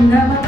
never